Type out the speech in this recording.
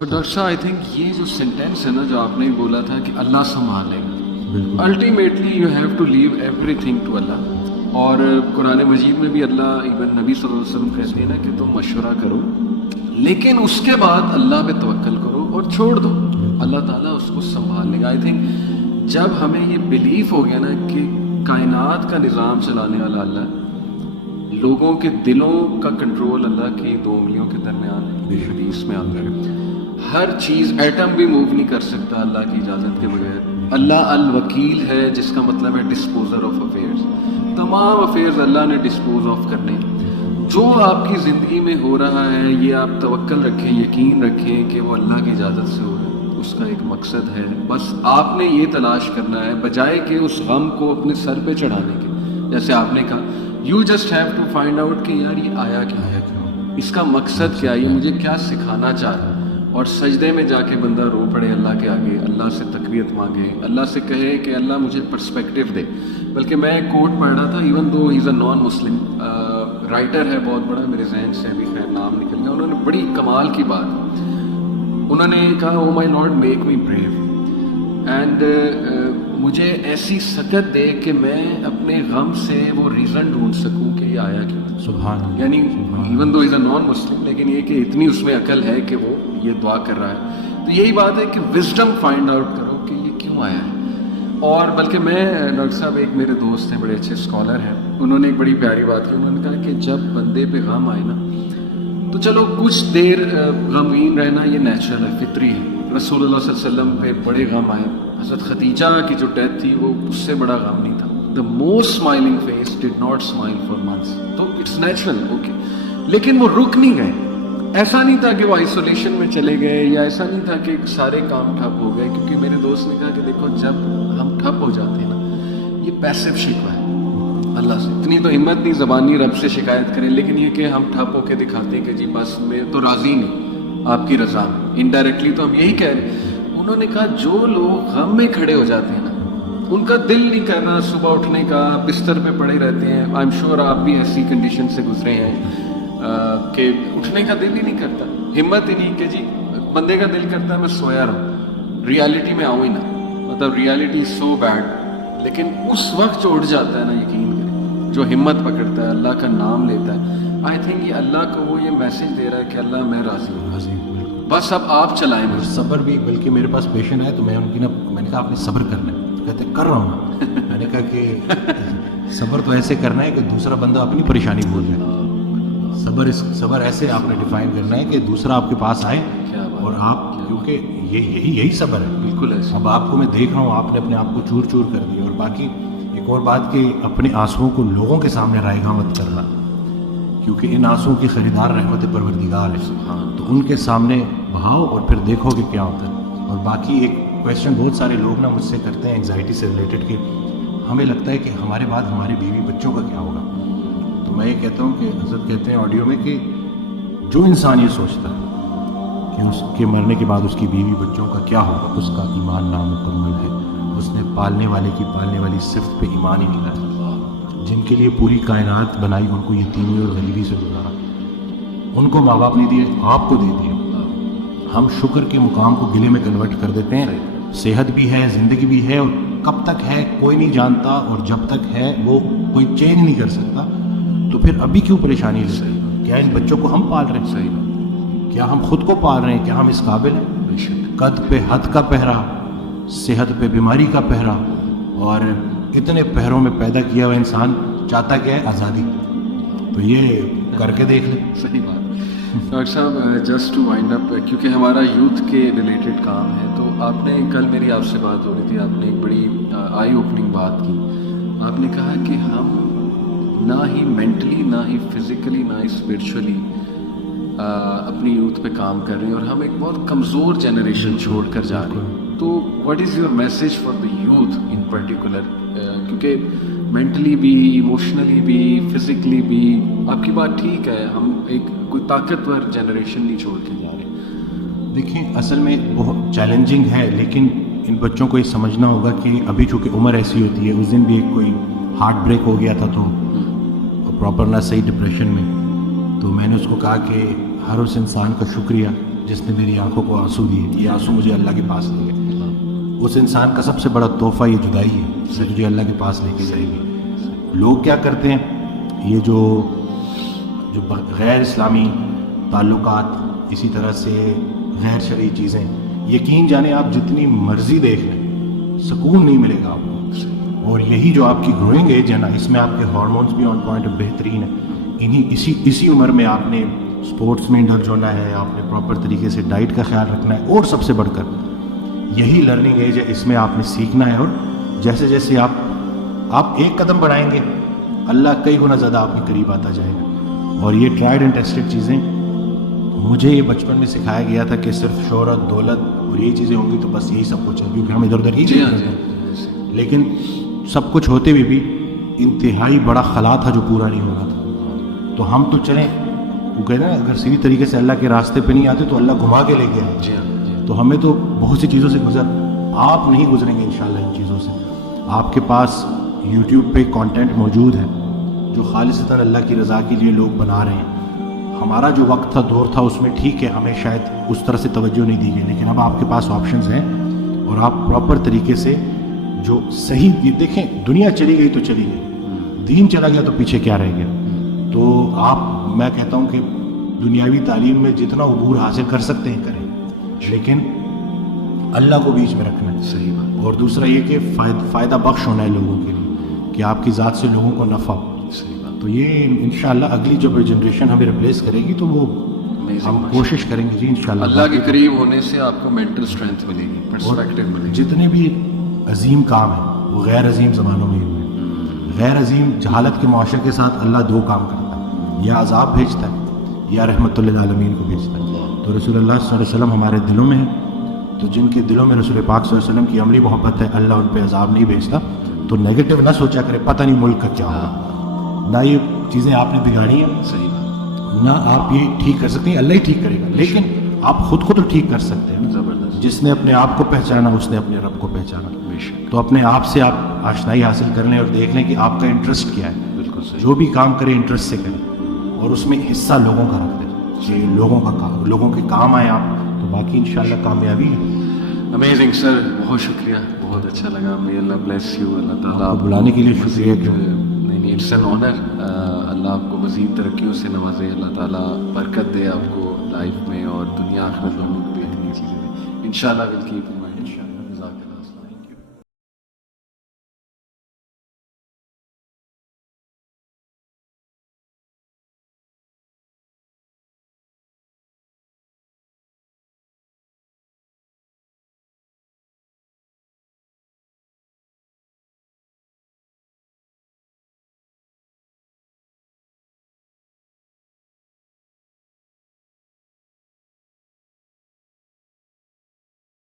Doctor صاحب I think یہ جو سینٹینس ہے نا جو آپ نے بولا تھا کہ اللہ سنبھالے گا، ultimately you have to leave everything to Allah. اور قرآن مجید میں بھی اللہ ایون نبی صلی اللہ علیہ وسلم کہتے ہیں نا کہ تم مشورہ کرو لیکن اس کے بعد اللہ پہ توکل کرو اور چھوڑ دو، اللہ تعالیٰ اس کو سنبھال لے گا. آئی تھنک جب ہمیں یہ بلیف ہو گیا نا کہ کائنات کا نظام چلانے والا اللہ، لوگوں کے دلوں کا کنٹرول اللہ کی دو انگلیوں کے درمیان ہے، حدیث میں آتا ہے ہر چیز، ایٹم بھی موو نہیں کر سکتا اللہ کی اجازت کے بغیر. اللہ الوکیل ہے جس کا مطلب ہے ڈسپوزر آف افیئرز، تمام افیئرز اللہ نے ڈسپوز آف کرنے. جو آپ کی زندگی میں ہو رہا ہے یہ آپ توکل رکھیں، یقین رکھیں کہ وہ اللہ کی اجازت سے ہو رہا ہے، اس کا ایک مقصد ہے. بس آپ نے یہ تلاش کرنا ہے بجائے کہ اس غم کو اپنے سر پہ چڑھانے کے. جیسے آپ نے کہا you just have to find out کہ یار یہ آیا کیا ہے، اس کا مقصد کیا ہے، یہ مجھے کیا سکھانا چاہ رہا ہے. اور سجدے میں جا کے بندہ رو پڑے اللہ کے آگے، اللہ سے تقویت مانگے، اللہ سے کہے کہ اللہ مجھے پرسپیکٹیو دے. بلکہ میں ایک کوٹ پڑھ رہا تھا، ایون دو ہی از اے نان مسلم رائٹر ہے بہت بڑا، میرے ذہن سے ابھی خیر نام نکل گیا، انہوں نے بڑی کمال کی بات، انہوں نے کہا oh my lord make me brave and مجھے ایسی سکت دے کہ میں اپنے غم سے وہ ریزن ڈھونڈ سکوں کہ یہ آیا کیوں. سبحان اللہ. یعنی ایون دو از اے نان مسلم لیکن یہ کہ اتنی اس میں عقل ہے کہ وہ یہ دعا کر رہا ہے. تو یہی بات ہے کہ وزڈم فائنڈ آؤٹ کرو کہ یہ کیوں آیا ہے. اور بلکہ میں ڈاکٹر صاحب ایک میرے دوست ہیں بڑے اچھے اسکالر ہیں، انہوں نے ایک بڑی پیاری بات کی، انہوں نے کہا کہ جب بندے پہ غم آئے نا تو چلو کچھ دیر غمگین رہنا یہ نیچرل ہے، فطری ہے. رسول اللہ صلی اللہ علیہ وسلم پہ بڑے غم آئے، حضرت خدیجہ کی جو ڈیتھ تھی وہ اس سے بڑا غم نہیں تھا. The most smiling face did not smile for months. تو اٹس نیچرل، اوکے. لیکن وہ رک نہیں گئے، ایسا نہیں تھا کہ وہ آئسولیشن میں چلے گئے، یا ایسا نہیں تھا کہ سارے کام ٹھپ ہو گئے. کیونکہ میرے دوست نے کہا کہ دیکھو جب ہم ٹھپ ہو جاتے ہیں نا، یہ پیسو شکوہ ہے اللہ سے. اتنی تو ہمت نہیں زبانی رب سے شکایت کریں، لیکن یہ کہ ہم ٹھپ ہو کے دکھاتے ہیں کہ جی بس میں تو راضی نہیں آپ کی رضا میں، انڈائریکٹلی تو ہم یہی کہہ رہے ہیں. انہوں نے کہا جو لوگ غم میں کھڑے ہو جاتے ہیں نا، ان کا دل نہیں کرنا صبح اٹھنے کا، بستر پہ پڑے رہتے ہیں. آئی ایم شیور آپ بھی ایسی کنڈیشن سے گزرے ہیں کہ اٹھنے کا دل ہی نہیں کرتا، ہمت ہی نہیں کہ جی بندے کا دل کرتا ہے میں سویا رہوں، ریالٹی میں آؤں ہی نہ، مطلب ریالٹی سو بیڈ. لیکن اس وقت جو اٹھ جاتا ہے نا، یقین کریں جو ہمت پکڑتا ہے اللہ کا نام لیتا ہے، آئی تھنک یہ اللہ کو وہ یہ میسج دے رہا ہے کہ اللہ میں راضی ہوں، بس اب آپ چلائیں. صبر بھی، بلکہ میرے پاس پیشنٹ آئے تو میں ان کی میں نے کہا آپ نے صبر کرنا ہے، کہتے کر رہا ہوں. میں نے کہا کہ صبر تو ایسے کرنا ہے کہ دوسرا بندہ اپنی پریشانی بھول جائے. صبر ایسے آپ نے ڈیفائن کرنا ہے کہ دوسرا آپ کے پاس آئے اور آپ، کیونکہ یہی صبر ہے. بالکل ایسا. اب آپ کو میں دیکھ رہا ہوں آپ نے اپنے آپ کو چور چور کر دیا. اور باقی ایک اور بات کہ اپنے آنسوؤں کو لوگوں کے سامنے رائگاں مت کرنا، کیونکہ ان آنسوؤں کی خریدار رحمت پروردگار ہے، تو ان کے سامنے بہاؤ اور پھر دیکھو کہ کیا ہوتا ہے. اور باقی ایک کویشچن بہت سارے لوگ نا مجھ سے کرتے ہیں انگزائٹی سے ریلیٹڈ، کہ ہمیں لگتا ہے کہ ہمارے بعد ہمارے بیوی بچوں کا کیا ہوگا. تو میں یہ کہتا ہوں کہ حضرت کہتے ہیں آڈیو میں کہ جو انسان یہ سوچتا ہے کہ اس کے مرنے کے بعد اس کی بیوی بچوں کا کیا ہوگا، اس کا ایمان نامکمل ہے. اس نے پالنے والے کی پالنے والی صفت پہ ایمان ہی نہیں لایا. جن کے لیے پوری کائنات بنائی ان کو یتیمی اور غریبی سے گزارا، ان کو ماں باپ نہیں دیے، آپ کو دے دیے. ہم شکر کے مقام کو گلے میں کنورٹ کر دیتے ہیں. صحت بھی ہے، زندگی بھی ہے، اور کب تک ہے کوئی نہیں جانتا، اور جب تک ہے وہ کوئی چینج نہیں کر سکتا. تو پھر ابھی کیوں پریشانی لے رہے ہیں؟ کیا ان بچوں کو ہم پال رہے ہیں؟ صحیح. کیا ہم خود کو پال رہے ہیں؟ کیا ہم اس قابل ہیں؟ قد پہ حد کا پہرا، صحت پہ بیماری کا پہرا، اور اتنے پہروں میں پیدا کیا ہوا انسان چاہتا کیا ہے؟ آزادی. تو یہ کر کے دیکھ لیں. صحیح بات. ڈاکٹر صاحب جسٹ ٹو وائنڈ اپ، کیونکہ ہمارا یوتھ کے ریلیٹڈ کام ہے، تو آپ نے کل میری آپ سے بات ہو رہی تھی، آپ نے ایک بڑی آئی اوپننگ بات کی. آپ نے کہا کہ ہم نہ ہی مینٹلی، نہ ہی فزیکلی، نہ ہی اسپرچولی اپنی یوتھ پہ کام کر رہے ہیں، اور ہم ایک بہت کمزور جنریشن چھوڑ کر جا رہے ہیں. تو what is your message for the youth in particular? کیونکہ مینٹلی بھی، ایموشنلی بھی، فزیکلی بھی آپ کی بات ٹھیک ہے، ہم ایک کوئی طاقتور جنریشن نہیں چھوڑ کے جا رہے. دیکھیں اصل میں بہت چیلنجنگ ہے، لیکن ان بچوں کو یہ سمجھنا ہوگا کہ ابھی چونکہ عمر ایسی ہوتی ہے. اس دن بھی ایک کوئی ہارٹ بریک ہو گیا تھا تو پراپر نہ صحیح ڈپریشن میں، تو میں نے اس کو کہا کہ ہر اس انسان کا شکریہ جس نے میری آنکھوں کو آنسو دیے, یہ آنسو مجھے اللہ کے پاس لے گئے. اس انسان کا سب سے بڑا تحفہ یہ جدائی ہے جو تجھے اللہ کے پاس لے کے جائے گی. لوگ کیا کرتے ہیں, یہ جو غیر اسلامی تعلقات, اسی طرح سے غیر شرعی چیزیں, یقین جانے آپ جتنی مرضی دیکھ لیں سکون نہیں ملے گا آپ کو. اور یہی جو آپ کی گروئنگ ایج ہے نا, اس میں آپ کے ہارمونز بھی آن پوائنٹ بہترین ہیں. اسی عمر میں آپ نے اسپورٹس میں انڈلج ہونا ہے, آپ نے پراپر طریقے سے ڈائٹ کا خیال رکھنا ہے, اور سب سے بڑھ کر یہی لرننگ ایج ہے, اس میں آپ نے سیکھنا ہے. اور جیسے جیسے آپ ایک قدم بڑھائیں گے اللہ کئی گنا زیادہ آپ کے قریب آتا جائے گا. اور یہ ٹرائیڈ اینڈ ٹیسٹڈ چیزیں, مجھے یہ بچپن میں سکھایا گیا تھا کہ صرف شہرت, دولت اور یہ چیزیں ہوں گی تو بس یہی سب کچھ ہے, کیونکہ ہم ادھر ادھر ہی لیکن سب کچھ ہوتے ہوئے بھی انتہائی بڑا خلا تھا جو پورا نہیں ہونا تھا. تو ہم تو چلیں, وہ کہتے ہیں نا اگر صحیح طریقے سے اللہ کے راستے پہ نہیں آتے تو اللہ گھما کے لے کے آئے. تو ہمیں تو بہت سی چیزوں سے آپ نہیں گزریں گے انشاءاللہ ان چیزوں سے. آپ کے پاس یوٹیوب پہ کانٹینٹ موجود ہے جو خالصتاً اللہ کی رضا کے لیے لوگ بنا رہے ہیں. ہمارا جو وقت تھا, دور تھا, اس میں ٹھیک ہے ہمیں شاید اس طرح سے توجہ نہیں دی گئی, لیکن اب آپ کے پاس آپشنز ہیں اور آپ پراپر طریقے سے جو صحیح دیکھیں. دنیا چلی گئی تو چلی گئی, دین چلا گیا تو پیچھے کیا رہ گیا. تو میں کہتا ہوں کہ دنیاوی تعلیم میں جتنا عبور حاصل کر سکتے ہیں کریں, لیکن اللہ کو بیچ میں رکھنا ہے. صحیح بات. اور دوسرا یہ کہ فائدہ بخش ہونا ہے لوگوں کے لیے, کہ آپ کی ذات سے لوگوں کو نفع ہو. تو یہ انشاءاللہ اگلی جب جنریشن ہمیں ریپلیس کرے گی تو وہ ہم کوشش کریں گے جی انشاءاللہ. اللہ کے قریب ہونے سے آپ کو مینٹل اسٹرینتھ ملے گی, پرسپیکٹو ملے گی. جتنے بھی عظیم کام ہیں وہ غیر عظیم زمانوں میں ہوئے. غیر عظیم جہالت کے معاشرے کے ساتھ اللہ دو کام کرتا ہے, یا عذاب بھیجتا ہے یا رحمت للعالمین کو بھیجتا ہے. تو رسول اللہ صلی اللہ علیہ وسلم ہمارے دلوں میں ہیں, تو جن کے دلوں میں رسول پاک صلی اللہ علیہ وسلم کی عملی محبت ہے اللہ ان پہ عذاب نہیں بھیجتا. تو نیگیٹو نہ سوچا کرے, پتہ نہیں ملک کا کیا ہوگا. نہ یہ چیزیں آپ نے بگاڑی ہیں, صحیح بات, نہ آپ یہ ٹھیک کر سکتے ہیں, اللہ ہی ٹھیک کرے گا. لیکن آپ خود کو تو ٹھیک کر سکتے ہیں. زبردست. جس نے اپنے آپ کو پہچانا اس نے اپنے رب کو پہچانا. بے شک. تو اپنے آپ سے آپ آشنائی حاصل کر لیں اور دیکھ لیں کہ آپ کا انٹرسٹ کیا ہے. بالکل صحیح. جو بھی کام کریں انٹرسٹ سے کریں, اور اس میں حصہ لوگوں کا رکھ دیں کہ لوگوں کے کام آئے آپ, تو باقی انشاءاللہ کامیابی ہے. امیزنگ سر, بہت شکریہ, بہت اچھا لگا. may Allah bless you. Allah تعالیٰ آپ کو بلانے کے لیے شکریہ. نہیں, اٹس این آنر. اللہ آپ کو مزید ترقیوں سے نوازے, اللہ تعالیٰ برکت دے آپ کو لائف میں, اور دنیا آخرت دونوں کو بہترین چیزیں دے انشاءاللہ. Will keep